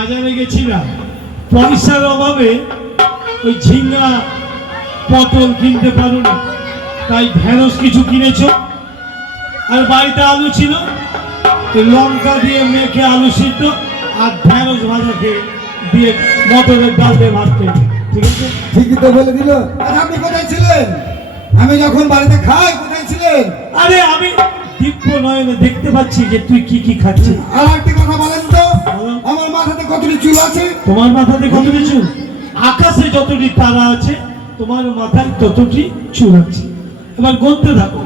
বাজারে গেছিলাম। পয়সার অভাবে ওই ঝিঙ্গা পটল কিনতে পারোনি তাই ঢেঁড়স কিছু কিনেছো। আর বাড়িতে আলু ছিল। লঙ্কা দিয়ে মেখে আলু সিদ্ধ আর ঢেঁড়স ভাজা দিয়ে মটরের ডাল দিয়ে খেয়ে ঠিক আছে? ঠিকই তো বলে দিল। আচ্ছা আপনি কোথায় ছিলেন? আমি যখন বাড়িতে খাই কোথায় ছিলেন? আরে আমি দিব্য নয়নে দেখতে পাচ্ছি যে তুই কি কি খাচ্ছিস। আর একটি কথা কতটি চুল আছে? তোমার মাথাতে কত কিছু? আকাশে যতটি তারা আছে তোমার মাথায় ততটি চুল আছে। এবার গন্তে থাকো।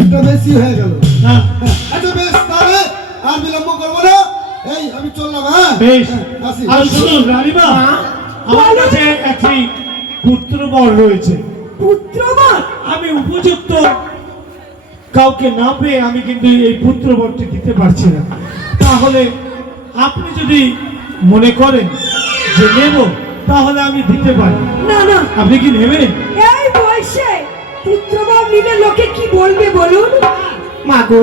একটা বেশি হয়ে গেল। না। আচ্ছা বেশ তাহলে আর বিলম্ব করব না। এই আমি চললাম হ্যাঁ? বেশ। আর শুনুন রানীমা আমার কাছে একটি পুত্র বর রয়েছে। পুত্রবর? আমি উপযুক্ত। কাউকে না পেয়ে আমি কিন্তু এই পুত্র বরটি দিতে পারছি না। তাহলে আপনি যদি মনে করেন যে নেব তাহলে আমি দিতে পারি। না না। আপনি কি নেবেন? এই বয়সে পুত্রবর নিলে লোকে কি বলবে বলুন? মা গো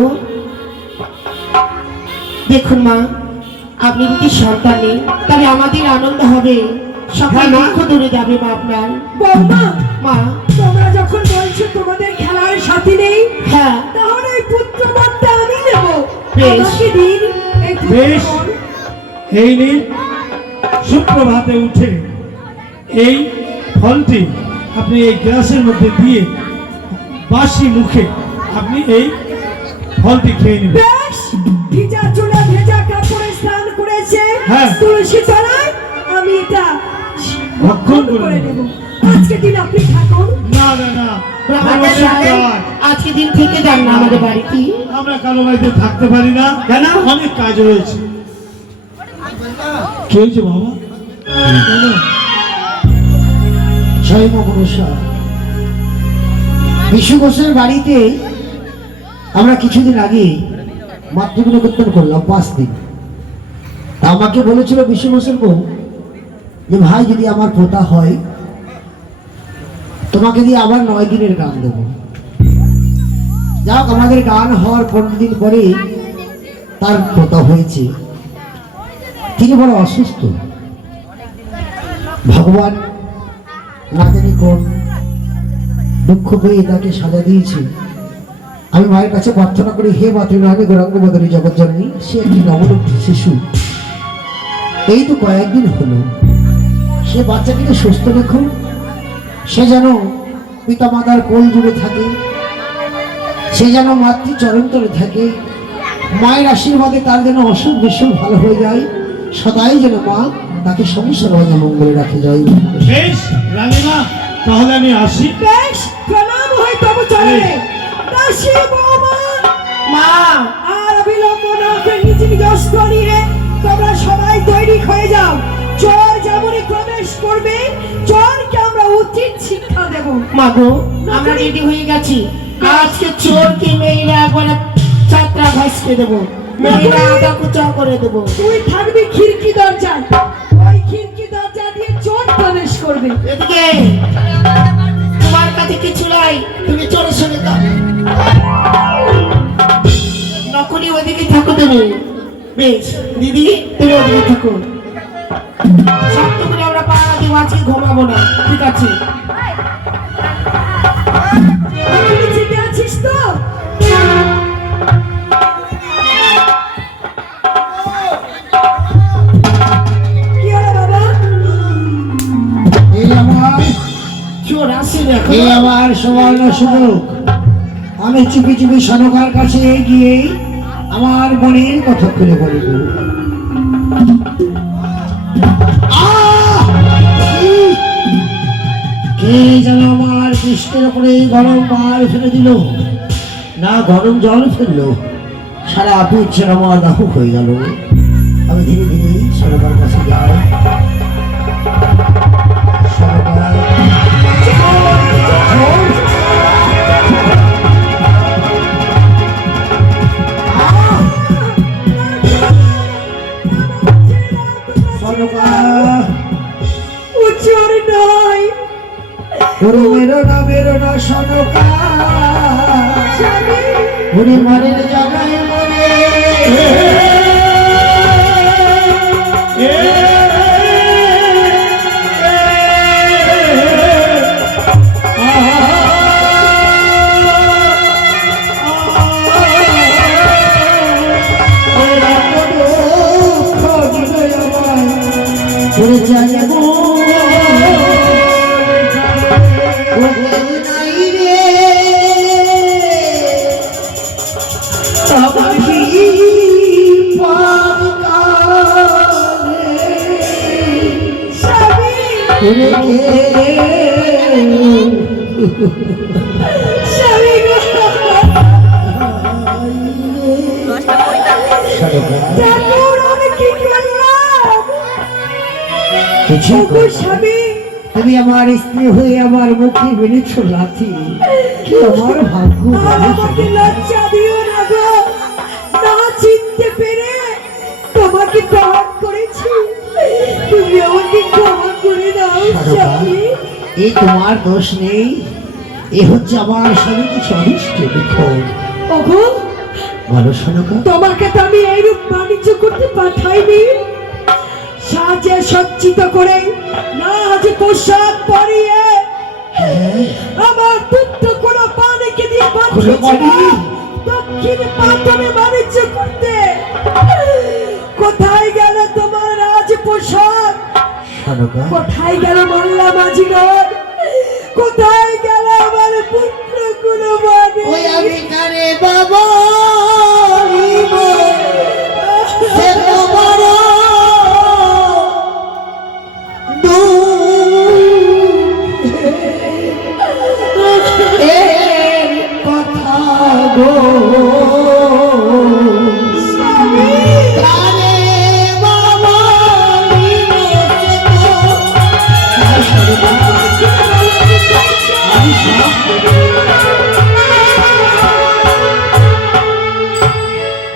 দেখুন মা আপনি যদি সন্তান নেই তাহলে আমাদের আনন্দ হবে। সকল হ্যাঁ, মা। দুঃখ দূরে যাবে মা আপনার। বৌমা মা। তোমরা যখন বলছো তোমাদের খেলার সাথী নেই হ্যাঁ। তাহলে এই পুত্রবরটা আমি নেব। বেশ। দিন বেশ। এই নিন সুপ্রভাতে উঠে এই ফলটি আপনি এই গ্লাসের মধ্যে দিয়ে বাসি মুখে আপনি এই ফলটি খেয়ে নেবেন। বেশ ভিজা চুলা ভেজা কাপড়ে স্নান করেছে। হ্যাঁ। তুলসী তলায় আমি এটা ভক্ষণ করে নেব। আজকে দিন আপনি থাকুন। না। আজকে দিন থেকে যান না আমাদের বাড়িতে। আমরা কারও বাড়িতে থাকতে পারি না। কেন? অনেক কাজ রয়েছে। কি হয়েছে বাবা বিশু ঘোষের বাড়িতে আমরা কিছুদিন আগে কীর্তন করলাম পাঁচ দিন। আমাকে বলেছিল বিশু ঘোষের বউ যে ভাই যদি আমার পোতা হয় তোমাকে দিয়ে আবার নয় দিনের গান দেবো। যাক আমাদের গান হওয়ার পনেরো দিন পরে তার পোতা হয়েছে। তিনি বড় অসুস্থ। ভগবান না জানি কোন দুঃখ পেয়ে তাকে সাজা দিয়েছে। আমি মায়ের কাছে প্রার্থনা করি, হে মাতৃনামে গৌরাঙ্গ বদনী জগৎজননী সে একটি নবলক্ষ শিশু। এই তো কয়েকদিন হলো। সে বাচ্চাটিকে সুস্থ রেখো। সে যেন পিতা মাতার কোল জুড়ে থাকে। সে যেন মাতৃ চরণ তলে থাকে। মায়ের আশীর্বাদে তার যেন অসুখ বিসুখ ভালো হয়ে যায়। সদাই যেন মা তাকে সংসার মঙ্গলে রাখে যায় বেশ রানীমা তাহলে আমি আসি। বেশ প্রণাম হয় তবু চলে। দাসী বৌমা মা। আর বিলম্ব না করে নিচে নিজ অস্ত্র নিয়ে তোমরা সবাই তৈরি হয়ে যাও। চোর যেমনই প্রবেশ করবে চোরকে আমরা উচিত শিক্ষা দেব। মা গো আমরা রেডি হয়ে গেছি। আজকে চোরকে মেয়েরা একবারে চাত্রা ভাসকে দেবো। মেয়েরা আদা কুচা করে দেবো। তুই থাকবি খিড়কি দরজায়। ওই খিড়কি দরজা দিয়ে চোর প্রবেশ করবে। এদিকে তোমার কাছে কিছু নাই তুমি চোরের সঙ্গে নকলি ওদিকে থাকো তুমি। বেশ দিদি তুমি ওদিকে থাকো। করে আমরা পাড়া আজকে ঘুমাবো না ঠিক আছে? এই আমার সুবর্ণ সুযোগ। আমি চুপি চুপি সনকার কাছে গিয়ে আমার মনের কথা খুলে বলিব! কে যেন আমার পৃষ্ঠের উপরে গরম মার ফেলে দিল। না গরম জল ফেলল, সারা আপু আমার দাহ হয়ে গেল। আমি ধীরে ধীরে সনকার কাছে যাই। মেরো না মেরো না সনকা স্বামী মরের তুমি আমার স্ত্রী হয়ে আমার মুখে মেরেছ লাথি কি আমার ভাগ্য। লজ্জা দিও না গো। না চিনতে পেরে তোমাকে করেছি। তুমি আমাকে ক্ষমা এই তোমার দোষ নেই। এ হচ্ছে আমার ওগো বলো সনকা তোমাকে তো আমি এইরূপ বাণিজ্য করতে পাঠাইনি। সাজে সজ্জিত করে নাচ পোশাক পরিয়ে আমার পুত্র কোনো পানিকে দিয়ে পাঠিয়েছিল দক্ষিণ পাতনে বাণিজ্য করতে। কোথায় গেল কোথায় গেল মোল্লা মাঝিগর কোথায় গেল আমার পুত্র কোনো ওই আমি কারে বাবা!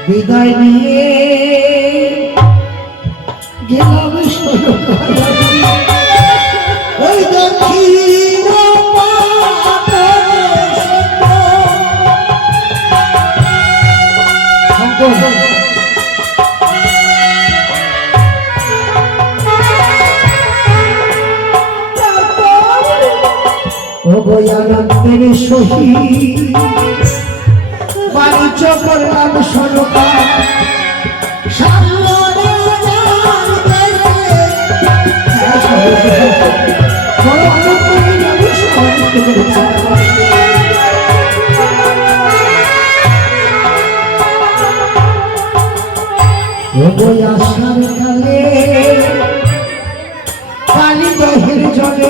বিদায় নিয়ে গেলাম ওই দক্ষিণ ও গয়ানন্দের সহিত বাণিজ্য করলাম সরকার আসার কালে কালী দহের জলে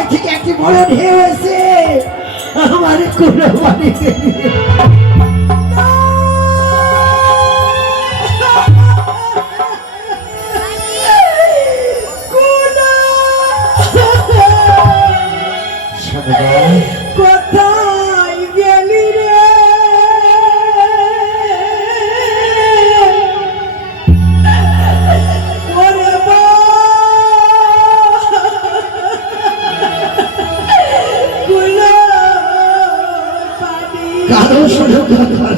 থেকে একটি বড় ঢেউ এসে আমার কোনো বাড়িতে কোথায়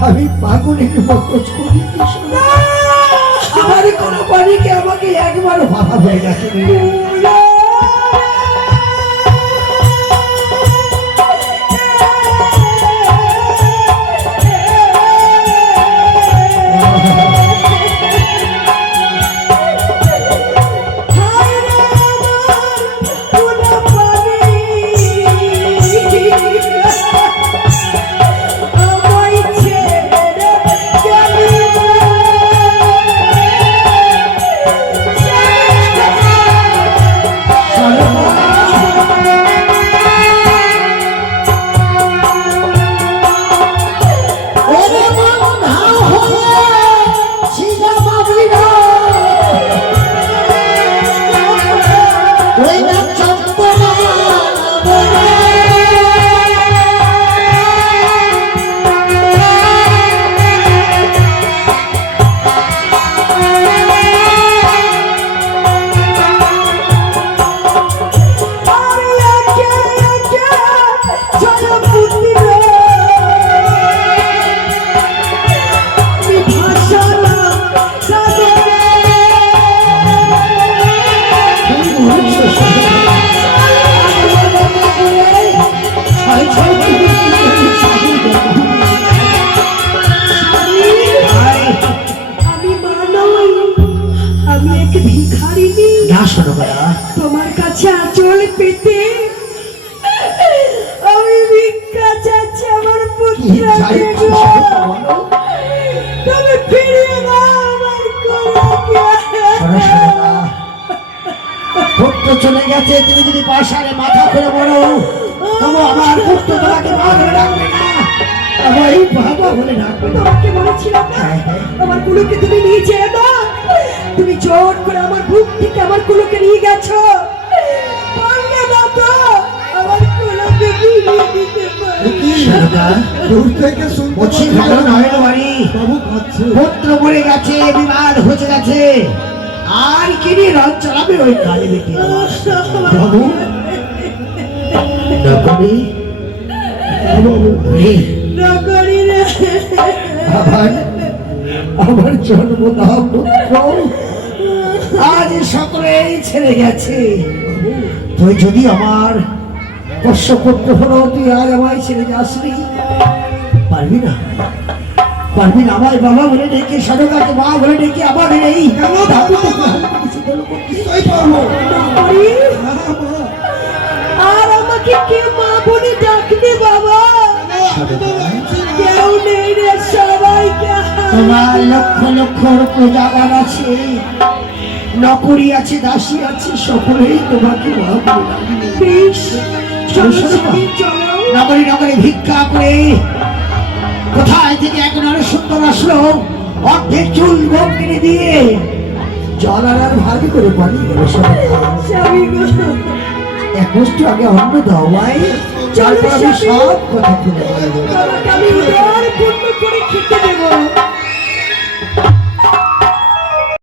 ফাগুনিকে পাগলের মতো কৃষ্ণ আমার কোনো পানিকে আমাকে একবার ভাবা হয়ে গেছে চলে গেছে। তুমি যদি পাশারে মাথা করে বলো তবু আমার পুত্র তোমাকে মা বলে ডাকবে না আমার বাবা বলে ডাকবে তোমাকে বলেছিলাম না? হ্যাঁ, হ্যাঁ। আমার কুলোকে তুমি নিয়ে যেও না। তুমি জোর করে আমার বুক থেকে আমার কুলোকে নিয়ে গেছো। পুত্র মরে গেছে বিবাদ হয়ে গেছে। আর কি নিয়ে রথ চালাবে ওই কালী বেটি বাবু নকরি আবার আমার জন্ম দাও পুত্র। আজ সকলেই ছেড়ে গেছে। তুই যদি আমার পোষ্য করতে হলো, তুই আজ আমায় ছেড়ে যাসনি। পারবি না। পারবি না আমায় বাবা বলে ডেকে সরকারকে মা বলে ডেকে আমাদের এই হ্যাঁ। আর আমাকে কেউ মা বলে ডাকবে বাবা? কেউ নেই রে সবাইকে। তোমার লক্ষ লক্ষ প্রজাগান আছে। নকরি আছে দাসী আছে সকলেই তোমাকে মা বলে ডাকবে। নগরী ভিক্ষা করে কোথায় থেকে এক সুন্দর আসলো? অর্ধেক চুল গোপ দিয়ে জল আর ভাবি করে পানি গেল এক মুষ্টি আগে অন্ন দাও ভাই। সব কথা খুলে বলে